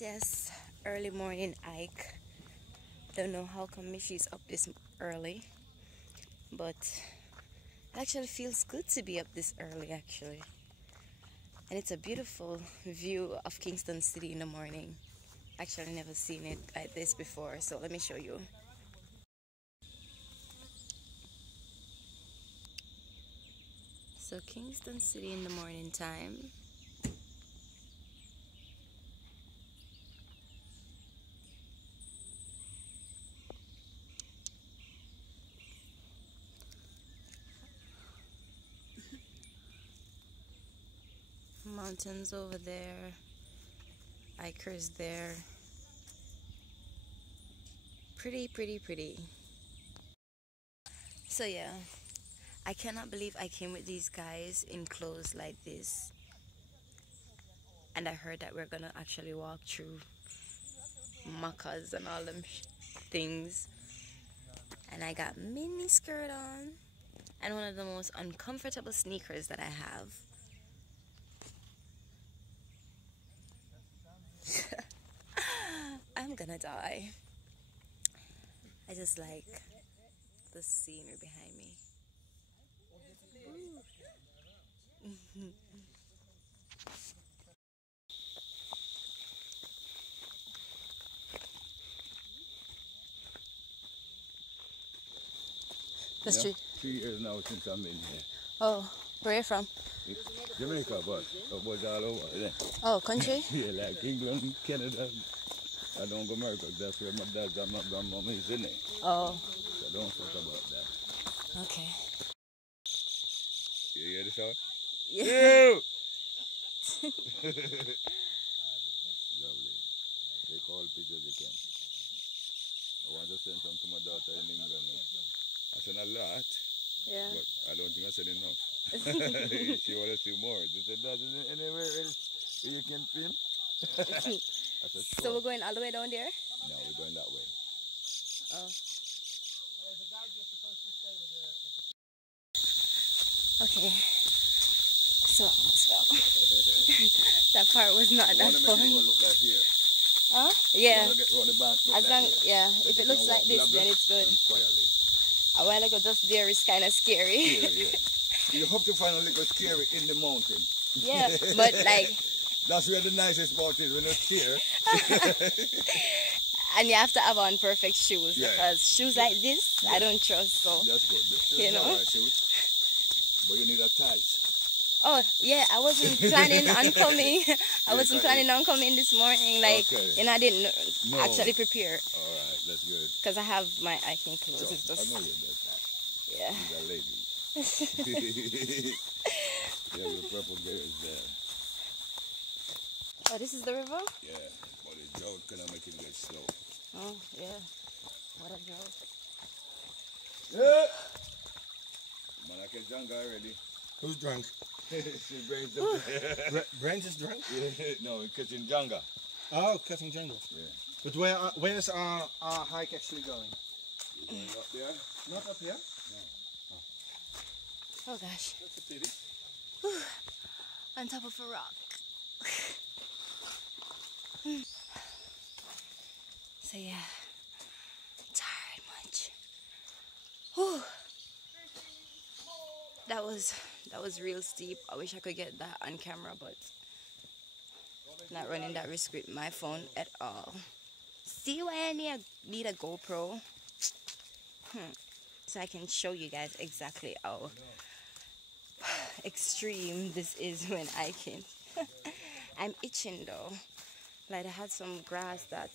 Yes, early morning hike. Don't know how come she's up this early, but it actually feels good to be up this early actually. And it's a beautiful view of Kingston City in the morning. Actually never seen it like this before, so let me show you. So Kingston City in the morning time. Mountains over there, hikers there. Pretty. So yeah, I cannot believe I came with these guys in clothes like this. And I heard that we're gonna actually walk through maccas and all them things. And I got mini skirt on and one of the most uncomfortable sneakers that I have. I'm gonna die. I just like the scenery behind me. The street. 3 years now since I've been here. Oh, where are you from? Jamaica, but all over there. Oh, country? Yeah, like England, Canada. I don't go America. That's where my dad and my grandmama is in it. Oh. So don't talk about that. Okay. You hear the sound? Yeah. Lovely. Take all pictures you can. I want to send some to my daughter in England. I sent a lot, Yeah. but I don't think I said enough. She want to see more. She said, "Dad, is there anywhere else you can film?" I said, "Sure." So we're going all the way down there? No, we're going that way. Oh. Okay. So I almost fell. That part was not that fun. Look like here. Huh? Yeah. As long, yeah. If it looks like this, then it's good. A while ago, just there is kind of scary. Yeah. You hope to find a little scary in the mountain. Yeah, but like... That's where the nicest part is, when it's here. And you have to have on perfect shoes, because shoes like this, I don't trust, so... That's good. You know? Right shoes. But you need a tights. Oh, yeah, I wasn't planning on coming. I wasn't planning on coming this morning, like, and I didn't actually prepare. All right, that's good. Because I have my hiking clothes. So, it's just, I know you did that. Yeah. These are ladies. Yeah, your purple gear is there. Oh, this is the river? Yeah, but the drought cannot make it get slow. Oh, yeah. What a drought. Yeah! Man, I get drunk already. Who's drunk? She brings the... Brent is drunk? Yeah, no, it's catching Jenga. Oh, cutting jungle. Yeah. But where's our hike actually going? Going up there? Not up here? No. Oh, gosh. That's a pity. Whew. On top of a rock. So, yeah. Tired much. Whew. That was real steep. I wish I could get that on camera, but not running that risk with my phone at all. See why I need a GoPro? So I can show you guys exactly how extreme this is when hiking. I'm itching though. Like I had some grass that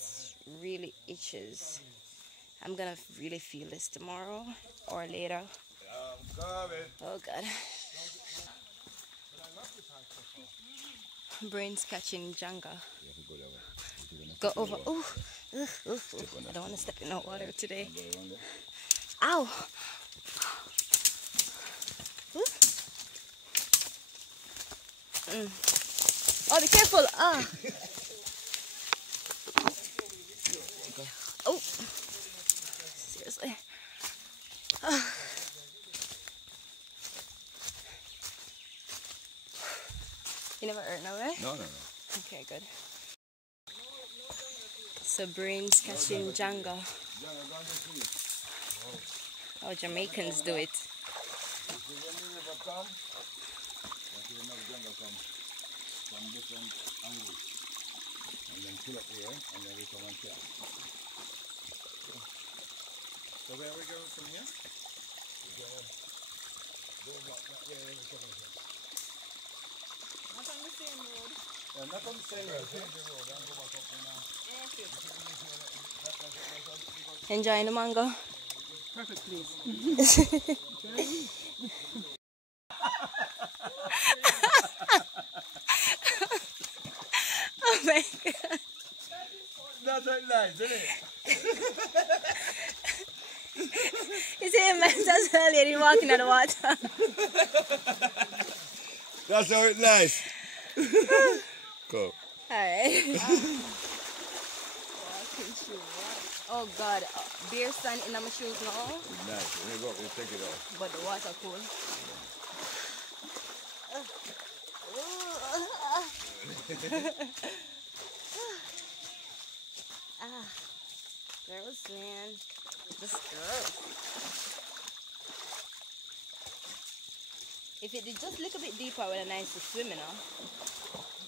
really itches. I'm gonna really feel this tomorrow or later. Oh God. Brain's catching Jenga. Go over. Ooh. I don't want to step in the water today. Ow. Oh, be careful. Ah. Oh. Seriously. You never hurt, no way? No. Okay, good. So brains catching Janga. How Jamaicans do it. When the river come, another jungle come from different angles. And then pull up here, and then we come and chat. So where are we going from here? Go back that way where we come from. Not on the same road. Not on the same road. Take the road and go back up now. Okay. Enjoying the mango? Perfect, please. Oh my god. That's not nice, isn't it? You see him, man, that's a lady walking on the water. That's how it's nice. Go. Alright. Oh god, beer stand in my shoes now, It's nice. When you go up, you take it off. but the water cool. Girls, man. Just girls. If it did just look a bit deeper, I would have nice to swim, you know.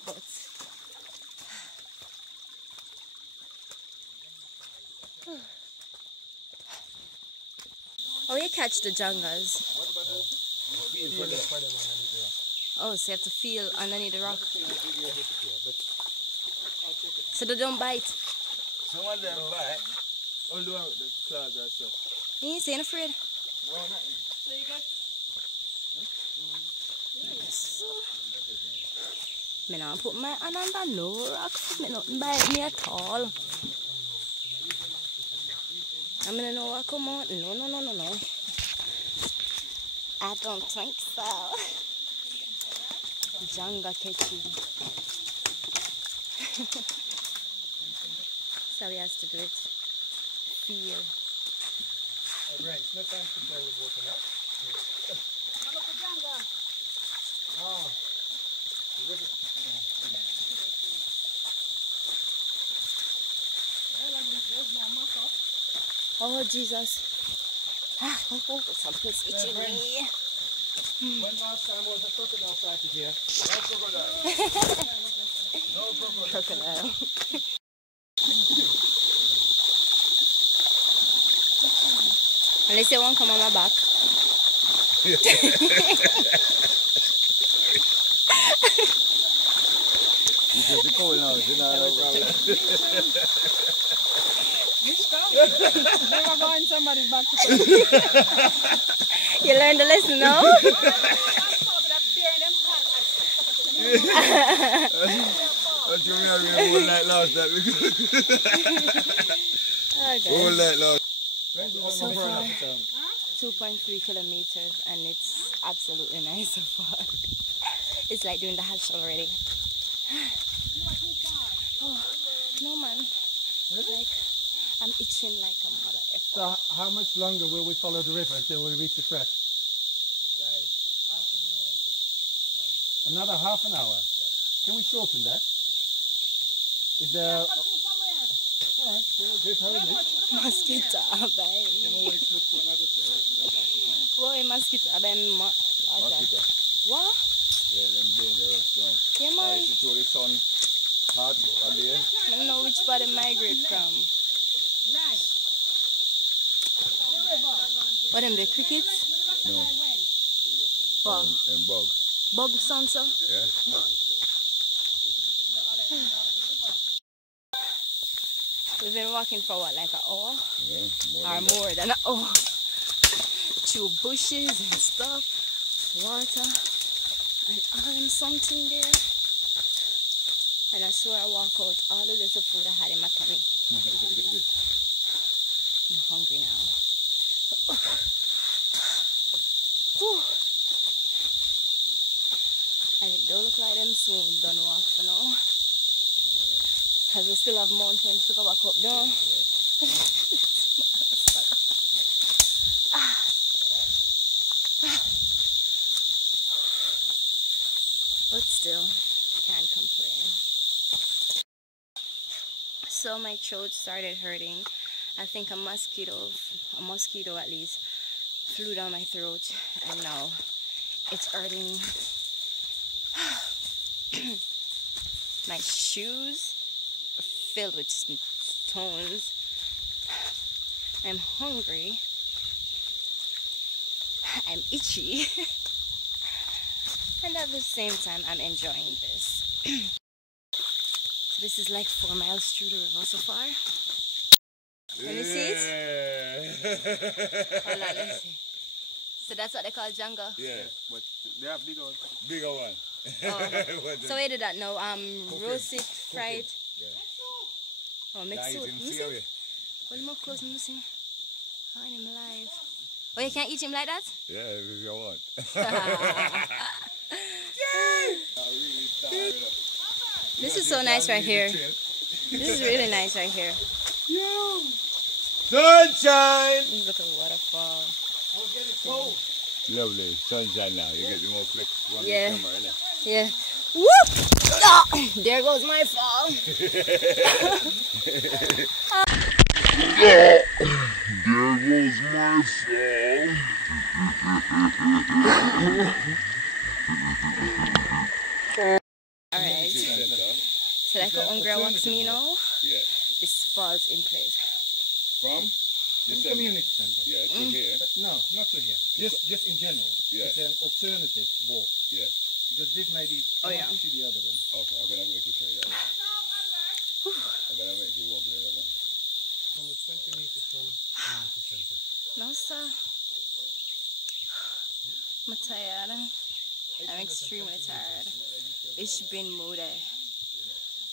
But oh, you catch the jungas. Oh, so you have to feel underneath the rock. So they don't bite. Some of them bite. Although the claws are soft. You ain't saying afraid. No, not So you got So, me not put my hand under no rocks. Me nothing bite me at all. I mean, I know what come out. No. I don't think so. Janga catching. So he has to do it. Feel. Right, it's no time to play with water now. Oh, the river. Oh, Jesus. Ah, something's itching me. When last time was a crocodile sighted here? No crocodile. No crocodile. Crocodile. Unless you won't come on my back. Because it's cold now, you know, no problem. never going somebody's back to You learned the lesson now? That's what we are doing all night last night. All night last. So far, 2.3 kilometers, and it's absolutely nice so far. It's like doing the hatch already. Oh, no man. Like, I'm itching like a mother effer. So how much longer will we follow the river until we reach the track? Another half an hour? Can we shorten that? Is there... Alright, good, how is it? Mosquito, baby. You can always look for another story if you go back again. Boy, mosquito, baby. Mosquito. What? Yeah, them dangerous, no. Yeah, I man. used to throw the sun hot all day. I don't know which part they migrate from. Right. What them, the crickets? No. What? And bug. Bug sound, so? Yeah. We've been walking for what, like an hour? Yeah. Or more than an hour. Through bushes and stuff, water, and iron something there. And I swear I walk out all the little food I had in my tummy. I'm hungry now. Whew. And it don't look like them soon done walk for now. Because we still have mountains to go back up there. But still, can't complain. So, while my throat started hurting. I think a mosquito at least, flew down my throat, and now it's hurting. My shoes are filled with stones. I'm hungry. I'm itchy. And at the same time, I'm enjoying this. So this is like 4 miles through the river so far. Can you see it? Hold on, let's see. So that's what they call jungle? Yeah, but they have bigger ones. bigger one. Oh. So where did that know? Roast it, fry it. Yeah. Oh, mix it. Well, more close, I'm missing. I want him alive. Oh, you can't eat him like that? Yeah, if you want. This is so nice right here. This is really nice right here. Sunshine! Look at the waterfall. Lovely. Sunshine now. You get the more flex on Yeah. the camera, innit? Yeah. Whoop! Oh, there goes my fall. There goes my Alright. So like how Ungra wants me now, Yeah. this falls in place. From? The community center. Yeah, to here. No, not to here. Just in general. Yeah. It's an alternative walk. Yeah. Because this may be Oh, yeah. to the other one. Okay, I'm gonna wait to show you that. I'm gonna wait to walk the other one. From the 20 meters from community center. No, sir. I'm tired. I'm extremely tired. It's been moody.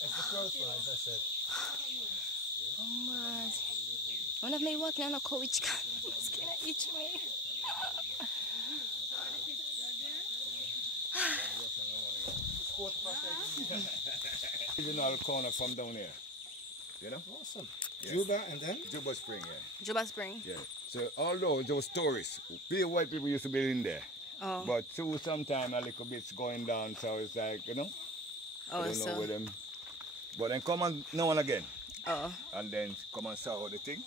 As the crow flies, I said. Oh my. One of me walking on a coach it's gonna eat me. Even all corner from down here. You know? Awesome. Yes. Juba and then? Juba Spring, yeah. Juba Spring. Yeah. So although there was tourists, pure white people used to be in there. Oh. But through sometime a little bit's going down, so it's like, you know, I Oh, don't know so. with them. But then come on now and again. Oh. And then come and saw the thing.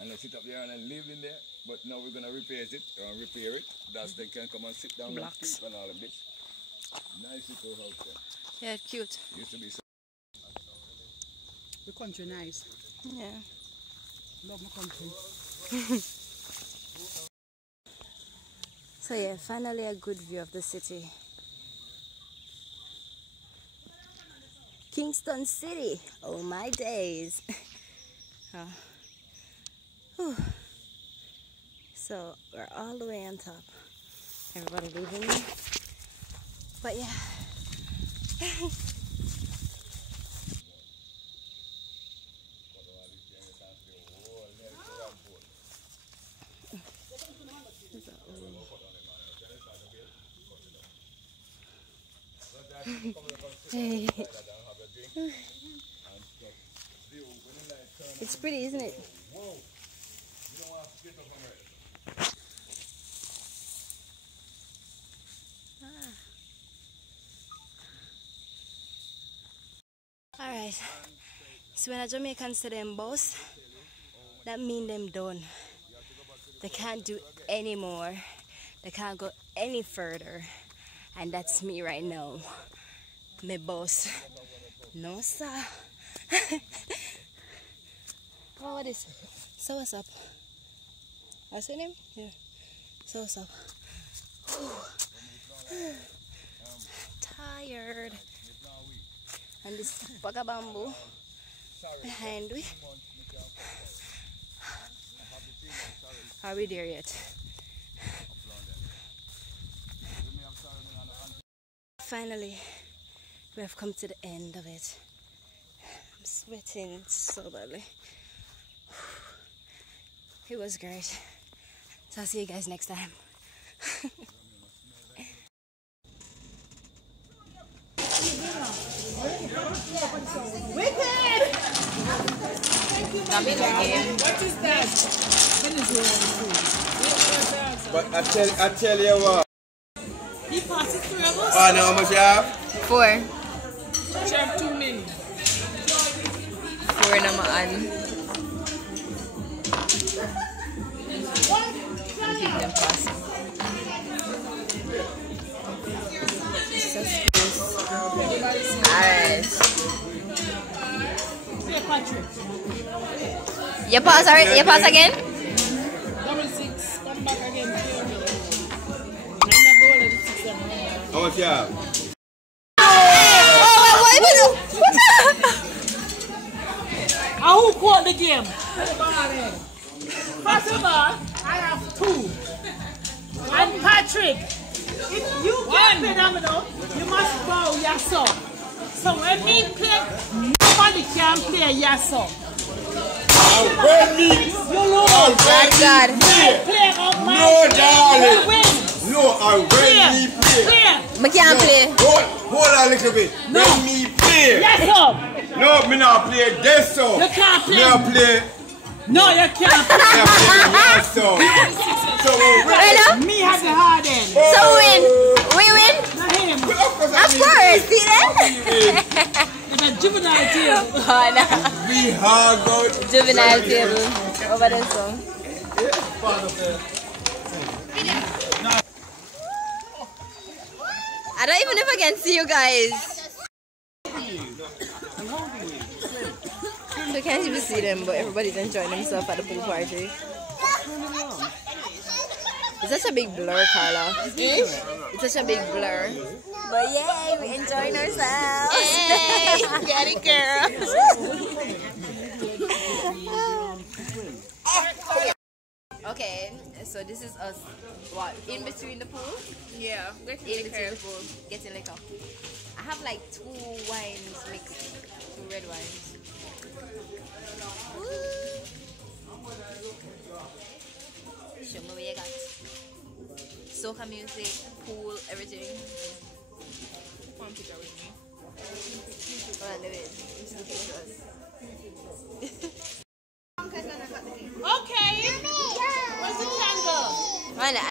And then sit up there and then live in there. But now we're gonna repair it That's they can come and sit down Blocks. and sleep and all of this. Nice little house there. Yeah, cute. Used to be so. The country nice. Yeah. Love my country. So yeah, finally a good view of the city. Kingston City. Oh my days. Oh. Whew. So we're all the way on top. Everybody leaving me. But yeah. Hey. It's pretty, isn't it? Alright, so when a Jamaican say them boss, that mean them done. They can't do any more. They can't go any further. And that's me right now. My boss. No, sir. Oh, what is? So what's up? I seen him? Yeah. So what's up? Tired. And this bag of bamboo behind me. Are we there yet? Finally, we have come to the end of it. I'm sweating so badly. It was great. So I'll see you guys next time. What is that? But I tell you what. He passes 3 of us. Oh, no, how much you have? 4. She have 2 men. pouring them on. And keep them passing. Alright. You pause already? You pause again? 6, come back again. How much you have? Who caught the game? First of all, I have 2. And Patrick, if you get phenomenal, you must bow yourself. So when me play, nobody can play yourself. When me, You lose. Oh God. Play on my no, darling. You win. No, I when me play. Play. I can't play. Hold on a little bit. No. When me play. Yes, sir. No, me not play this song. You can't play. Me not play. No, you can't Me not play that song. So Me has the hard end. So win. We win. Not him. Of course. See that? It's a juvenile team. Oh, no. we hard out. Juvenile table over the song. I don't even know if I can see you guys. So I can't even see them, but everybody's enjoying themselves at the pool party. It's such a big blur, Carla. It's such a big blur. But yay, we're enjoying ourselves. Yay, get it, girl. Okay, so this is us, what, in between the pool? Yeah, In between the pool, getting liquor. I have like 2 wines mixed, 2 red wines. Woo. Show me what you got. Soca music, pool, everything. One picture with me. Hold on, David. This is the pictures. Okay. Where's the candle? Right now.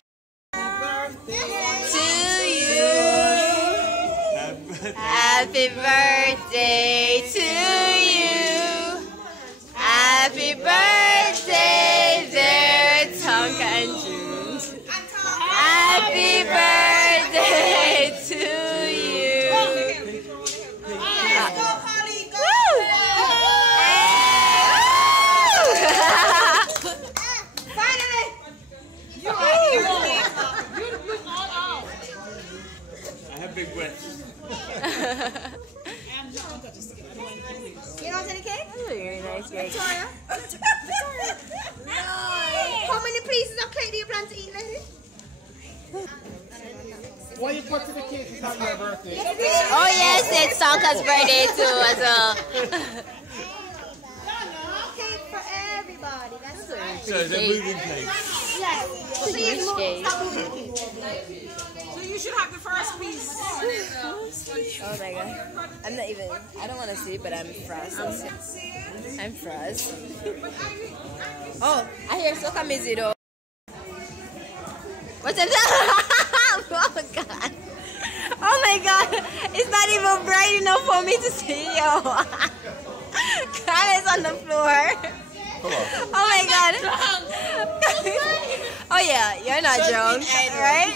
To you. Happy birthday to you. Happy birthday, dear Tonka and June. Happy birthday to you. I have big breasts. You don't take the cake? That's a very nice cake. Victoria? How many pieces of cake do you plan to eat, lady? What you put to the cake is on your birthday. Oh yes, it's Tonka's birthday too as well. Cake for everybody. That's right. So it's a moving place. Yes. So Huge cake. stop moving the cake. So you should have the first piece. Oh my god. I'm not even, I don't want to see, but I'm frazzled. I'm frazzled. Oh, I hear soca music though. What's that? Oh god. Oh my god. It's not even bright enough for me to see you. Carla's on the floor. Oh my god. Oh yeah, you're not drunk, right?